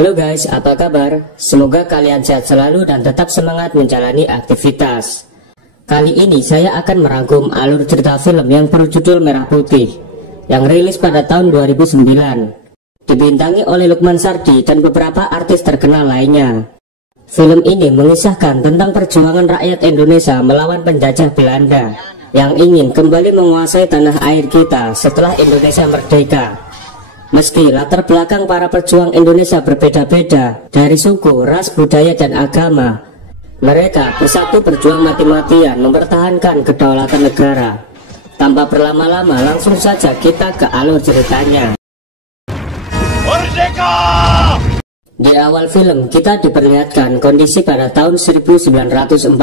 Halo guys, apa kabar? Semoga kalian sehat selalu dan tetap semangat menjalani aktivitas. Kali ini saya akan merangkum alur cerita film yang berjudul Merah Putih yang rilis pada tahun 2009, dibintangi oleh Lukman Sardi dan beberapa artis terkenal lainnya. Film ini mengisahkan tentang perjuangan rakyat Indonesia melawan penjajah Belanda yang ingin kembali menguasai tanah air kita setelah Indonesia merdeka. Meski latar belakang para pejuang Indonesia berbeda-beda dari suku, ras, budaya, dan agama, mereka bersatu berjuang mati-matian mempertahankan kedaulatan negara. Tanpa berlama-lama, langsung saja kita ke alur ceritanya. Merdeka! Di awal film kita diperlihatkan kondisi pada tahun 1947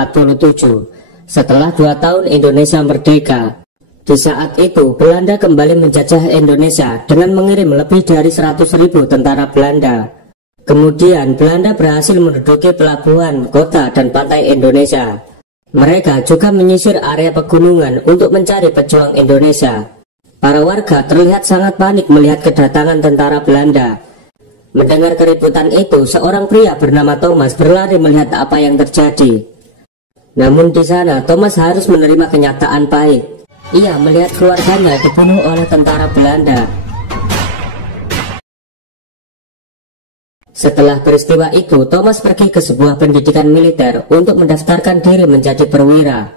setelah 2 tahun Indonesia merdeka. Di saat itu, Belanda kembali menjajah Indonesia dengan mengirim lebih dari 100.000 tentara Belanda. Kemudian, Belanda berhasil menduduki pelabuhan, kota, dan pantai Indonesia. Mereka juga menyisir area pegunungan untuk mencari pejuang Indonesia. Para warga terlihat sangat panik melihat kedatangan tentara Belanda. Mendengar keributan itu, seorang pria bernama Thomas berlari melihat apa yang terjadi. Namun di sana, Thomas harus menerima kenyataan pahit. Ia melihat keluarganya dibunuh oleh tentara Belanda. Setelah peristiwa itu, Thomas pergi ke sebuah pendidikan militer untuk mendaftarkan diri menjadi perwira.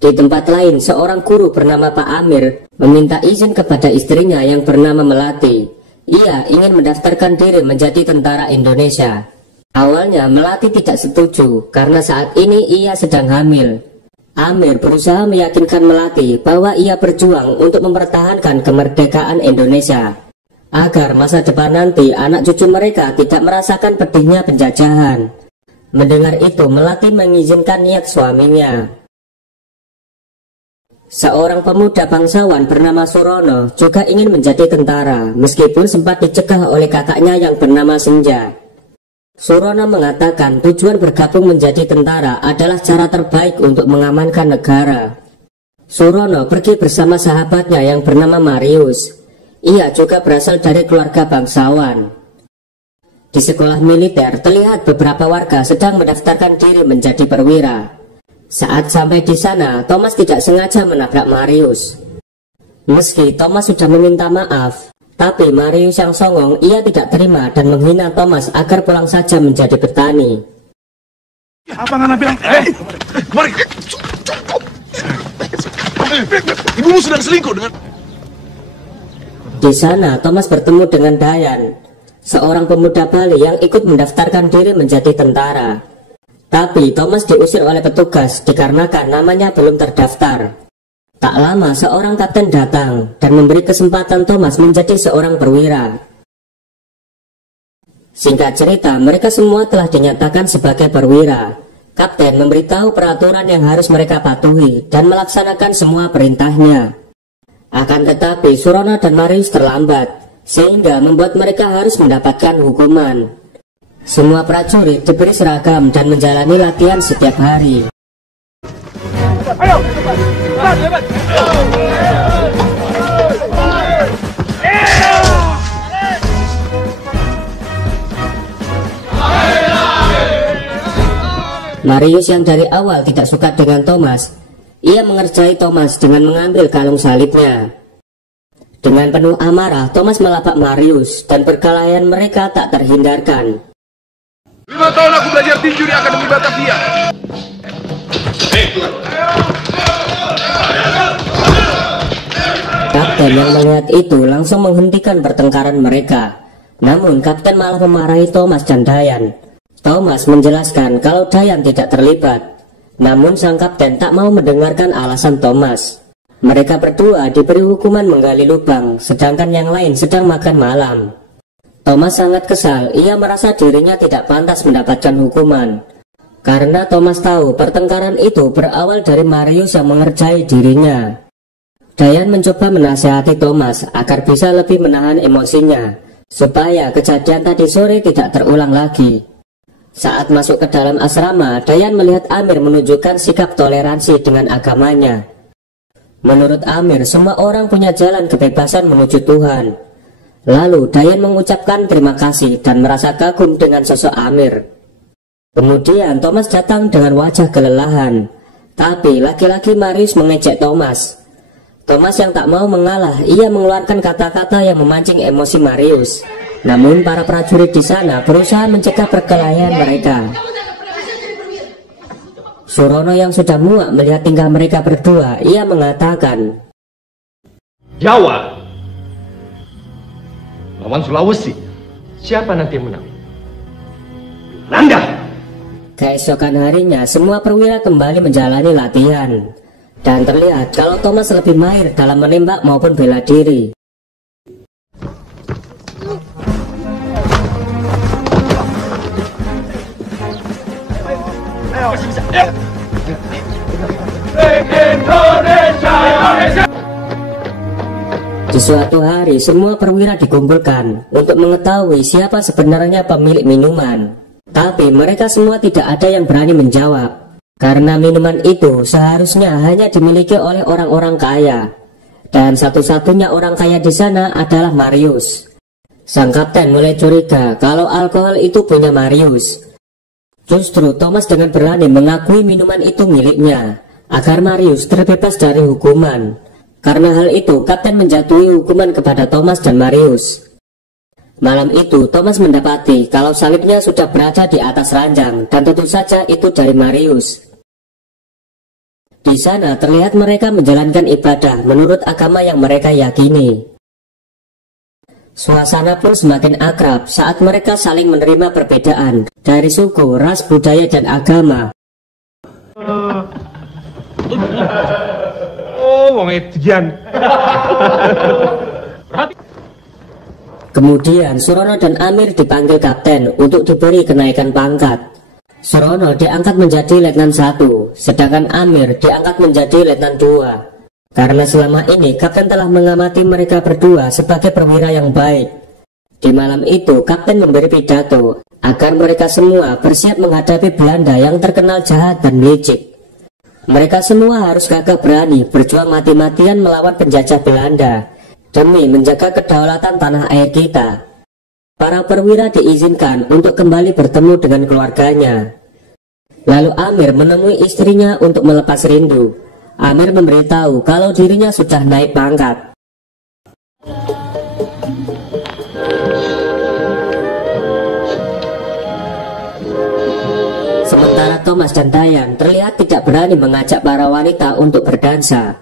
Di tempat lain, seorang guru bernama Pak Amir meminta izin kepada istrinya yang bernama Melati. Ia ingin mendaftarkan diri menjadi tentara Indonesia. Awalnya Melati tidak setuju karena saat ini ia sedang hamil. Amir berusaha meyakinkan Melati bahwa ia berjuang untuk mempertahankan kemerdekaan Indonesia, agar masa depan nanti anak cucu mereka tidak merasakan pedihnya penjajahan. Mendengar itu, Melati mengizinkan niat suaminya. Seorang pemuda bangsawan bernama Surono juga ingin menjadi tentara, meskipun sempat dicegah oleh kakaknya yang bernama Senja. Surono mengatakan tujuan bergabung menjadi tentara adalah cara terbaik untuk mengamankan negara. Surono pergi bersama sahabatnya yang bernama Marius. Ia juga berasal dari keluarga bangsawan. Di sekolah militer terlihat beberapa warga sedang mendaftarkan diri menjadi perwira. Saat sampai di sana, Thomas tidak sengaja menabrak Marius. Meski Thomas sudah meminta maaf, tapi Marius yang songong, ia tidak terima dan menghina Thomas agar pulang saja menjadi petani. Apa ngana bilang? Mari. Ibumu sedang selingkuh dengan... Di sana, Thomas bertemu dengan Dayan, seorang pemuda Bali yang ikut mendaftarkan diri menjadi tentara. Tapi Thomas diusir oleh petugas dikarenakan namanya belum terdaftar. Tak lama seorang kapten datang dan memberi kesempatan Thomas menjadi seorang perwira. Singkat cerita, mereka semua telah dinyatakan sebagai perwira. Kapten memberitahu peraturan yang harus mereka patuhi dan melaksanakan semua perintahnya. Akan tetapi Surono dan Marius terlambat, sehingga membuat mereka harus mendapatkan hukuman. Semua prajurit diberi seragam dan menjalani latihan setiap hari. Ayo, lebat. Marius yang dari awal tidak suka dengan Thomas, ia mengerjai Thomas dengan mengambil kalung salibnya. Dengan penuh amarah, Thomas melapak Marius dan perkelahian mereka tak terhindarkan. 5 tahun aku belajar tinju di Akademi Batavia. Kapten yang melihat itu langsung menghentikan pertengkaran mereka. Namun kapten malah memarahi Thomas dan Dayan. Thomas menjelaskan kalau Dayan tidak terlibat. Namun sang kapten tak mau mendengarkan alasan Thomas. Mereka berdua diberi hukuman menggali lubang, sedangkan yang lain sedang makan malam. Thomas sangat kesal, ia merasa dirinya tidak pantas mendapatkan hukuman. Karena Thomas tahu pertengkaran itu berawal dari Marius yang mengerjai dirinya. Dayan mencoba menasihati Thomas agar bisa lebih menahan emosinya, supaya kejadian tadi sore tidak terulang lagi. Saat masuk ke dalam asrama, Dayan melihat Amir menunjukkan sikap toleransi dengan agamanya. Menurut Amir, semua orang punya jalan kebebasan menuju Tuhan. Lalu Dayan mengucapkan terima kasih dan merasa kagum dengan sosok Amir. Kemudian Thomas datang dengan wajah kelelahan, tapi laki-laki Marius mengejek Thomas. Thomas yang tak mau mengalah, ia mengeluarkan kata-kata yang memancing emosi Marius. Namun para prajurit di sana berusaha mencegah perkelahian mereka. Surono yang sudah muak melihat tingkah mereka berdua, ia mengatakan, Jawa lawan Sulawesi, siapa nanti yang menang? Belanda. Keesokan harinya semua perwira kembali menjalani latihan, dan terlihat kalau Thomas lebih mahir dalam menembak maupun bela diri. Di suatu hari semua perwira dikumpulkan untuk mengetahui siapa sebenarnya pemilik minuman. Tapi mereka semua tidak ada yang berani menjawab, karena minuman itu seharusnya hanya dimiliki oleh orang-orang kaya. Dan satu-satunya orang kaya di sana adalah Marius. Sang kapten mulai curiga kalau alkohol itu punya Marius. Justru Thomas dengan berani mengakui minuman itu miliknya, agar Marius terbebas dari hukuman. Karena hal itu, kapten menjatuhi hukuman kepada Thomas dan Marius. Malam itu, Thomas mendapati kalau salibnya sudah berada di atas ranjang, dan tentu saja itu dari Marius. Di sana terlihat mereka menjalankan ibadah menurut agama yang mereka yakini. Suasana pun semakin akrab saat mereka saling menerima perbedaan dari suku, ras, budaya, dan agama. Wong edian. Kemudian Surono dan Amir dipanggil kapten untuk diberi kenaikan pangkat. Surono diangkat menjadi letnan 1, sedangkan Amir diangkat menjadi letnan 2. Karena selama ini kapten telah mengamati mereka berdua sebagai perwira yang baik. Di malam itu kapten memberi pidato agar mereka semua bersiap menghadapi Belanda yang terkenal jahat dan licik. Mereka semua harus gagah berani berjuang mati-matian melawan penjajah Belanda demi menjaga kedaulatan tanah air kita. Para perwira diizinkan untuk kembali bertemu dengan keluarganya. Lalu Amir menemui istrinya untuk melepas rindu. Amir memberitahu kalau dirinya sudah naik pangkat. Sementara Thomas dan Dayan terlihat tidak berani mengajak para wanita untuk berdansa.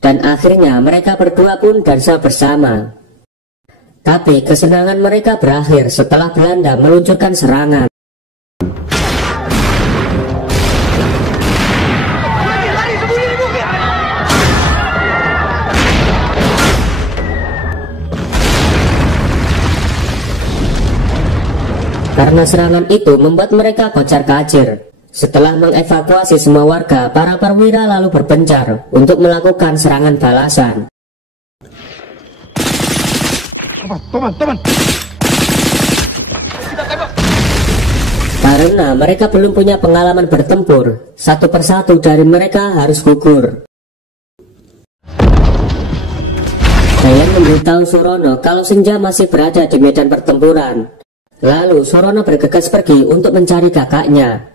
Dan akhirnya mereka berdua pun dansa bersama. Tapi kesenangan mereka berakhir setelah Belanda meluncurkan serangan. Karena serangan itu membuat mereka kocar-kacir. Setelah mengevakuasi semua warga, para perwira lalu berpencar untuk melakukan serangan balasan. Teman. Karena mereka belum punya pengalaman bertempur, satu persatu dari mereka harus gugur. Dayan memberitahu Surono kalau Senja masih berada di medan pertempuran. Lalu Surono bergegas pergi untuk mencari kakaknya.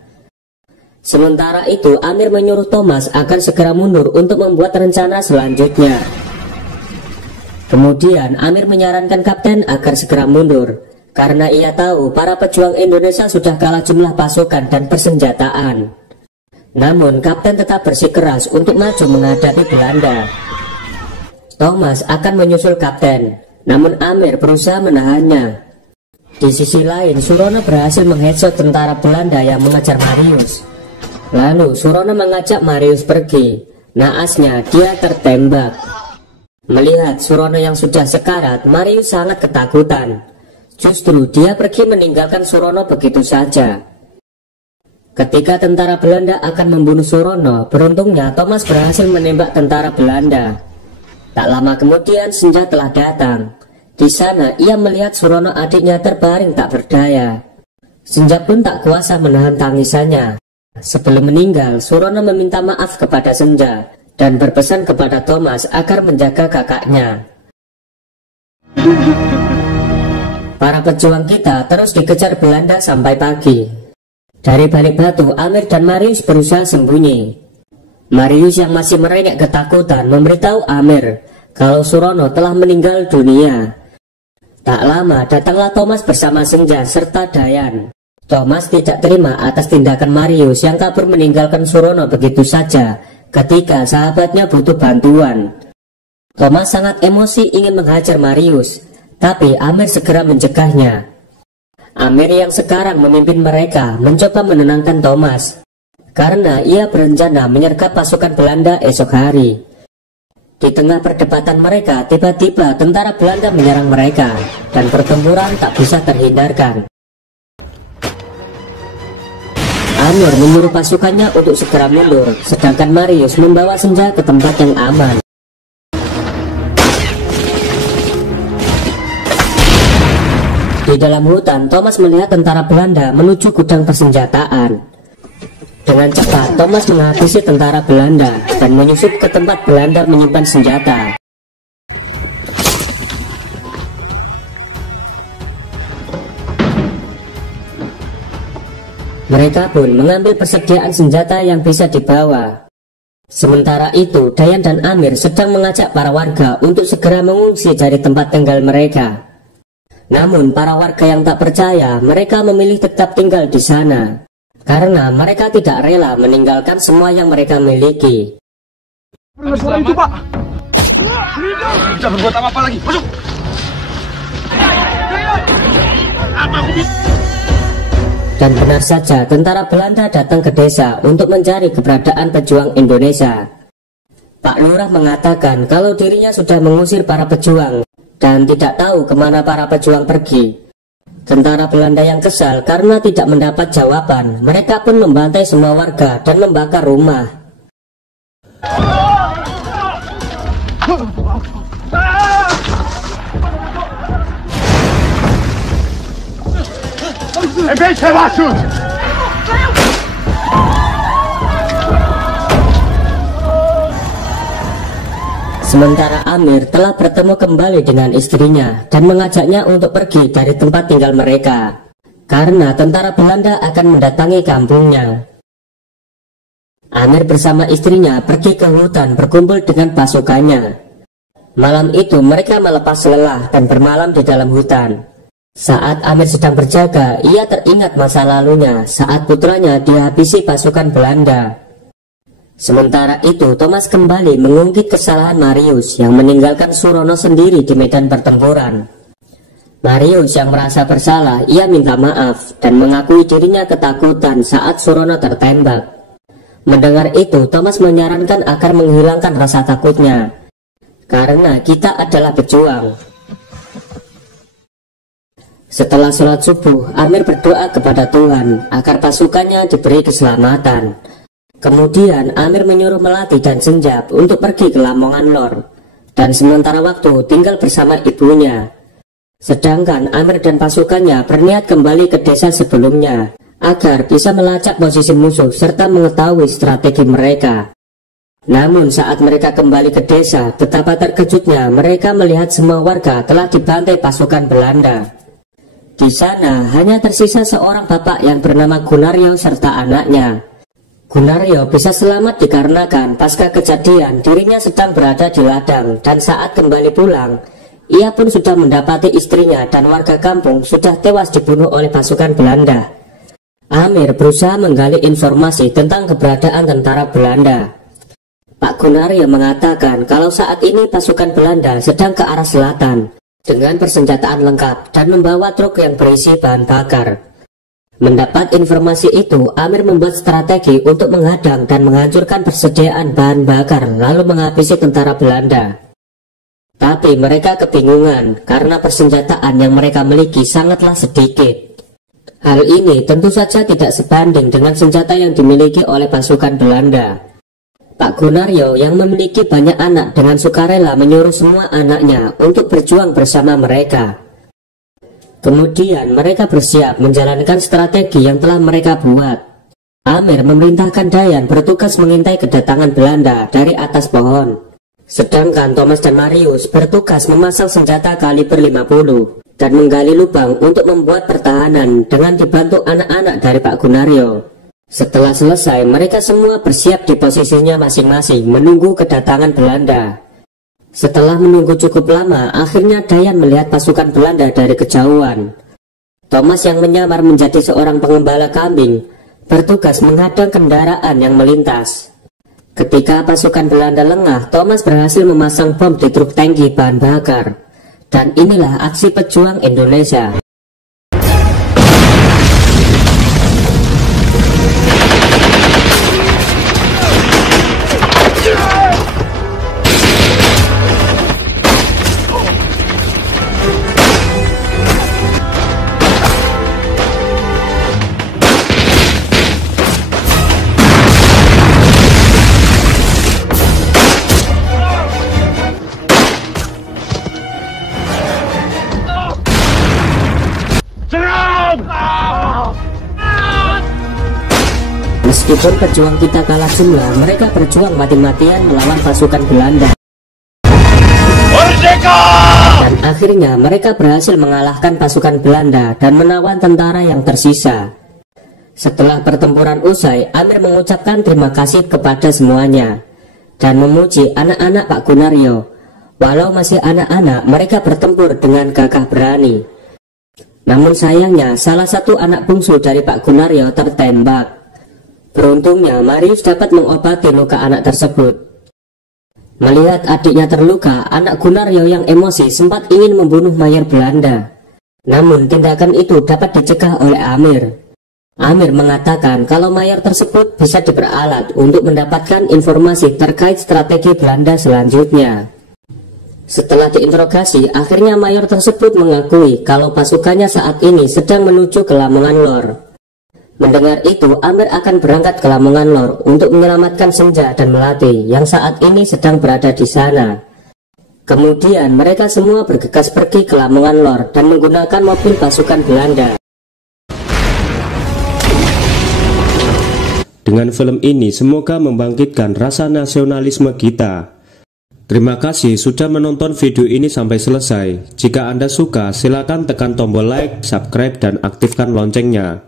Sementara itu Amir menyuruh Thomas agar segera mundur untuk membuat rencana selanjutnya. Kemudian Amir menyarankan kapten agar segera mundur, karena ia tahu para pejuang Indonesia sudah kalah jumlah pasukan dan persenjataan. Namun kapten tetap bersikeras untuk maju menghadapi Belanda. Thomas akan menyusul kapten, namun Amir berusaha menahannya. Di sisi lain, Surono berhasil mengheadshot tentara Belanda yang mengejar Marius. Lalu Surono mengajak Marius pergi. Naasnya dia tertembak. Melihat Surono yang sudah sekarat, Marius sangat ketakutan. Justru dia pergi meninggalkan Surono begitu saja. Ketika tentara Belanda akan membunuh Surono, beruntungnya Thomas berhasil menembak tentara Belanda. Tak lama kemudian Senja telah datang. Di sana ia melihat Surono adiknya terbaring tak berdaya. Senja pun tak kuasa menahan tangisannya. Sebelum meninggal, Surono meminta maaf kepada Senja dan berpesan kepada Thomas agar menjaga kakaknya. Para pejuang kita terus dikejar Belanda sampai pagi. Dari balik batu, Amir dan Marius berusaha sembunyi. Marius yang masih merengek ketakutan memberitahu Amir kalau Surono telah meninggal dunia. Tak lama datanglah Thomas bersama Senja serta Dayan. Thomas tidak terima atas tindakan Marius yang kabur meninggalkan Surono begitu saja ketika sahabatnya butuh bantuan. Thomas sangat emosi ingin menghajar Marius, tapi Amir segera mencegahnya. Amir yang sekarang memimpin mereka mencoba menenangkan Thomas, karena ia berencana menyergap pasukan Belanda esok hari. Di tengah perdebatan mereka, tiba-tiba tentara Belanda menyerang mereka, dan pertempuran tak bisa terhindarkan. Amir menyuruh pasukannya untuk segera mundur, sedangkan Marius membawa Senja ke tempat yang aman. Di dalam hutan, Thomas melihat tentara Belanda menuju gudang persenjataan. Dengan cepat, Thomas menghabisi tentara Belanda dan menyusup ke tempat Belanda menyimpan senjata. Mereka pun mengambil persediaan senjata yang bisa dibawa. Sementara itu, Dayan dan Amir sedang mengajak para warga untuk segera mengungsi dari tempat tinggal mereka. Namun para warga yang tak percaya, mereka memilih tetap tinggal di sana karena mereka tidak rela meninggalkan semua yang mereka miliki. Itu, Pak. Jangan berbuat apa-apa lagi. Masuk. Dan benar saja, tentara Belanda datang ke desa untuk mencari keberadaan pejuang Indonesia. Pak Lurah mengatakan kalau dirinya sudah mengusir para pejuang dan tidak tahu kemana para pejuang pergi. Tentara Belanda yang kesal karena tidak mendapat jawaban, mereka pun membantai semua warga dan membakar rumah. Sementara Amir telah bertemu kembali dengan istrinya dan mengajaknya untuk pergi dari tempat tinggal mereka karena tentara Belanda akan mendatangi kampungnya. Amir bersama istrinya pergi ke hutan berkumpul dengan pasukannya. Malam itu mereka melepas lelah dan bermalam di dalam hutan. Saat Amir sedang berjaga, ia teringat masa lalunya saat putranya dihabisi pasukan Belanda. Sementara itu, Thomas kembali mengungkit kesalahan Marius yang meninggalkan Surono sendiri di medan pertempuran. Marius yang merasa bersalah, ia minta maaf dan mengakui dirinya ketakutan saat Surono tertembak. Mendengar itu, Thomas menyarankan agar menghilangkan rasa takutnya, karena kita adalah pejuang. Setelah sholat subuh, Amir berdoa kepada Tuhan agar pasukannya diberi keselamatan. Kemudian Amir menyuruh Melati dan Senjap untuk pergi ke Lamongan Lor, dan sementara waktu tinggal bersama ibunya. Sedangkan Amir dan pasukannya berniat kembali ke desa sebelumnya, agar bisa melacak posisi musuh serta mengetahui strategi mereka. Namun saat mereka kembali ke desa, betapa terkejutnya mereka melihat semua warga telah dibantai pasukan Belanda. Di sana hanya tersisa seorang bapak yang bernama Gunaryo serta anaknya. Gunaryo bisa selamat dikarenakan pasca kejadian dirinya sedang berada di ladang, dan saat kembali pulang ia pun sudah mendapati istrinya dan warga kampung sudah tewas dibunuh oleh pasukan Belanda. Amir berusaha menggali informasi tentang keberadaan tentara Belanda. Pak Gunaryo mengatakan kalau saat ini pasukan Belanda sedang ke arah selatan dengan persenjataan lengkap dan membawa truk yang berisi bahan bakar. Mendapat informasi itu, Amir membuat strategi untuk menghadang dan menghancurkan persediaan bahan bakar lalu menghabisi tentara Belanda. Tapi mereka kebingungan karena persenjataan yang mereka miliki sangatlah sedikit. Hal ini tentu saja tidak sebanding dengan senjata yang dimiliki oleh pasukan Belanda. Pak Gunaryo yang memiliki banyak anak dengan sukarela menyuruh semua anaknya untuk berjuang bersama mereka. Kemudian mereka bersiap menjalankan strategi yang telah mereka buat. Amir memerintahkan Dayan bertugas mengintai kedatangan Belanda dari atas pohon. Sedangkan Thomas dan Marius bertugas memasang senjata kaliber 50 dan menggali lubang untuk membuat pertahanan dengan dibantu anak-anak dari Pak Gunaryo. Setelah selesai, mereka semua bersiap di posisinya masing-masing menunggu kedatangan Belanda. Setelah menunggu cukup lama, akhirnya Dayan melihat pasukan Belanda dari kejauhan. Thomas yang menyamar menjadi seorang pengembala kambing bertugas menghadang kendaraan yang melintas. Ketika pasukan Belanda lengah, Thomas berhasil memasang bom di truk tangki bahan bakar. Dan inilah aksi pejuang Indonesia. Meskipun pejuang kita kalah jumlah, mereka berjuang mati-matian melawan pasukan Belanda. Dan akhirnya mereka berhasil mengalahkan pasukan Belanda dan menawan tentara yang tersisa. Setelah pertempuran usai, Amir mengucapkan terima kasih kepada semuanya dan memuji anak-anak Pak Gunaryo. Walau masih anak-anak, mereka bertempur dengan gagah berani. Namun sayangnya, salah satu anak bungsu dari Pak Gunaryo tertembak. Beruntungnya, Marius dapat mengobati luka anak tersebut. Melihat adiknya terluka, anak Gunaryo yang emosi sempat ingin membunuh mayor Belanda. Namun tindakan itu dapat dicegah oleh Amir. Amir mengatakan kalau mayor tersebut bisa diperalat untuk mendapatkan informasi terkait strategi Belanda selanjutnya. Setelah diinterogasi, akhirnya mayor tersebut mengakui kalau pasukannya saat ini sedang menuju ke Lamongan Lor. Mendengar itu, Amir akan berangkat ke Lamongan Lor untuk menyelamatkan Senja dan Melati yang saat ini sedang berada di sana. Kemudian mereka semua bergegas pergi ke Lamongan Lor dan menggunakan mobil pasukan Belanda. Dengan film ini semoga membangkitkan rasa nasionalisme kita. Terima kasih sudah menonton video ini sampai selesai. Jika Anda suka, silakan tekan tombol like, subscribe, dan aktifkan loncengnya.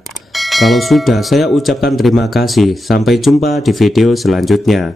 Kalau sudah, saya ucapkan terima kasih. Sampai jumpa di video selanjutnya.